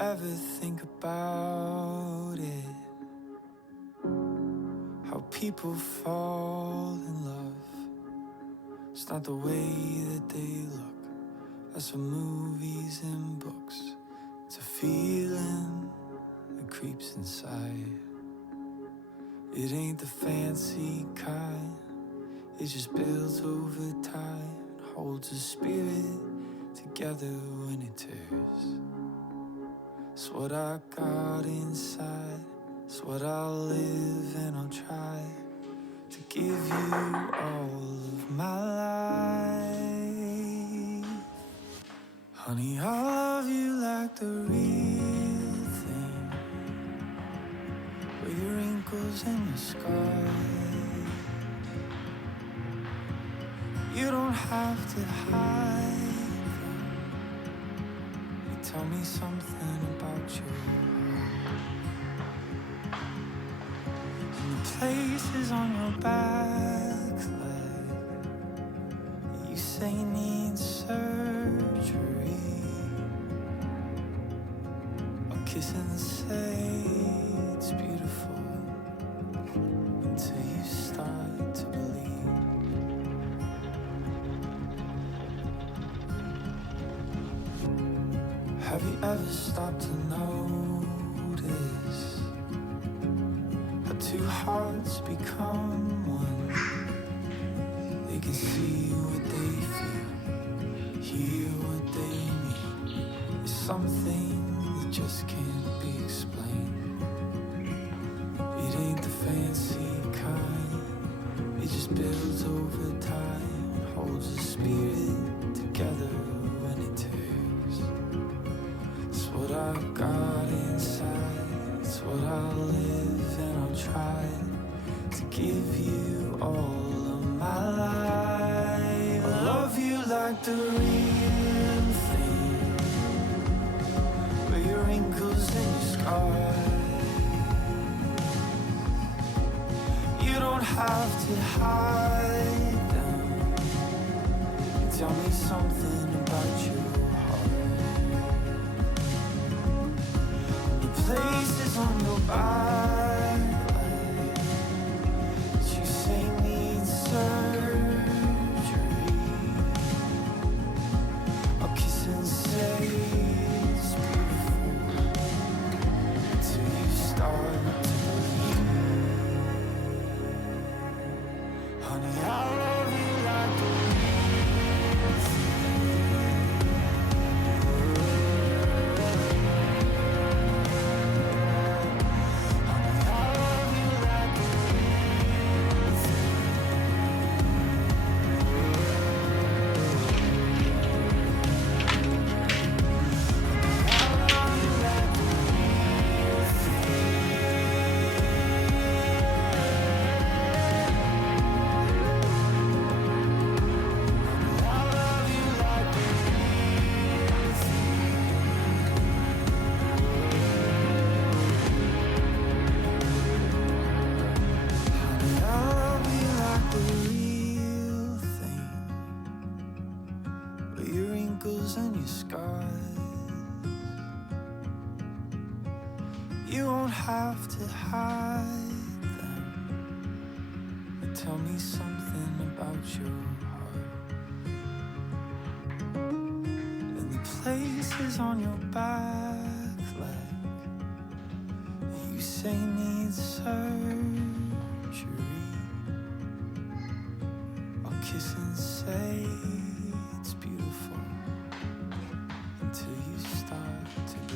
ever think about it? How people fall in love. It's not the way that they look. That's from movies and books. It's a feeling that creeps inside. It ain't the fancy kind. It just builds over time. Holds a spirit together when it tears. It's what I got inside. It's what I'll live and I'll try to give you all of my life. Honey, I love you like the real thing, with your wrinkles and your scars. You don't have to hide them. You tell me something about your heart. And the places on your back leg you say need surgery. I'll kiss and say it's beautiful until you start to believe. Have you ever stopped to notice how two hearts become one? They can see what they feel, hear what they need. It's something that just can't be explained. It ain't the fancy kind. It just builds over time, holds the spirit together when it tears. What I've got inside, it's what I'll live and I'll try to give you all of my life. I love you like the real thing, with your wrinkles and your scars. You don't have to hide them. Tell me something about you. Places on your back that you say need surgery. I'll kiss and say it's beautiful until you start to believe. Honey, I love you like the real and your scars. You won't have to hide them. But tell me something about your heart. And the places on your back leg you say need surgery. I'll kiss and say it's beautiful until you start to believe.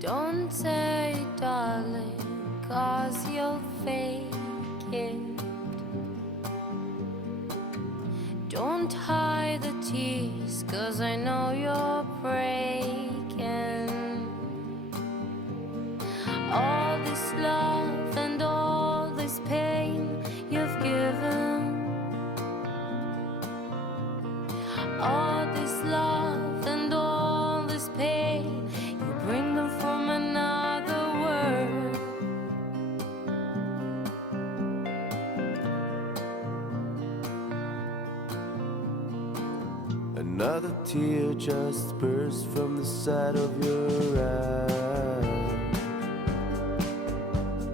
Don't say, darling, 'cause you'll fake it. Don't hide the tears, 'cause I know you're breaking. All this love and all this pain you've given, Another tear just burst from the side of your eye.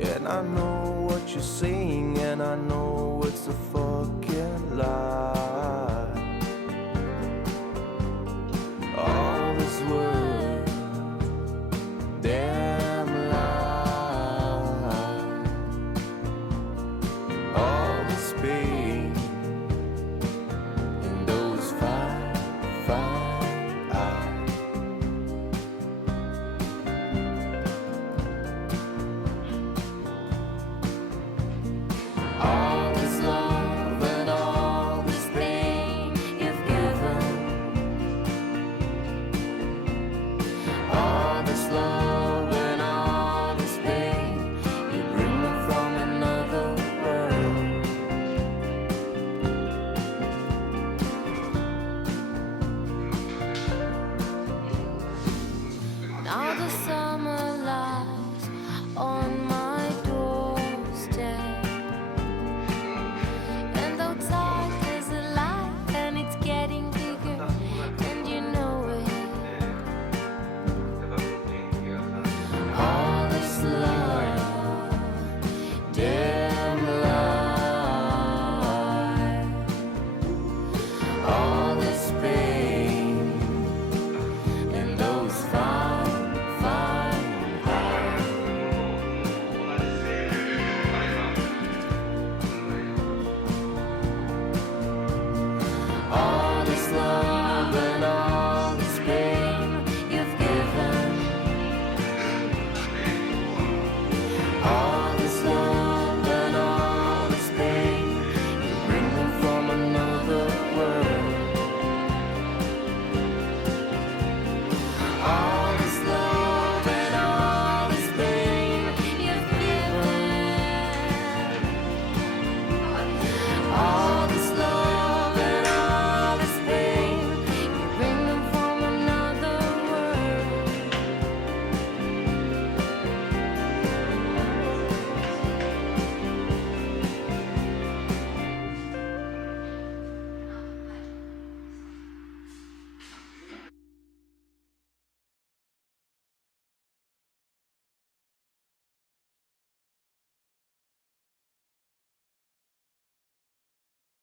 And I know what you're saying, and I know it's a fucking lie. All this words, damn lie. All this pain in those fine eyes. All this love and all this pain you've given. All this love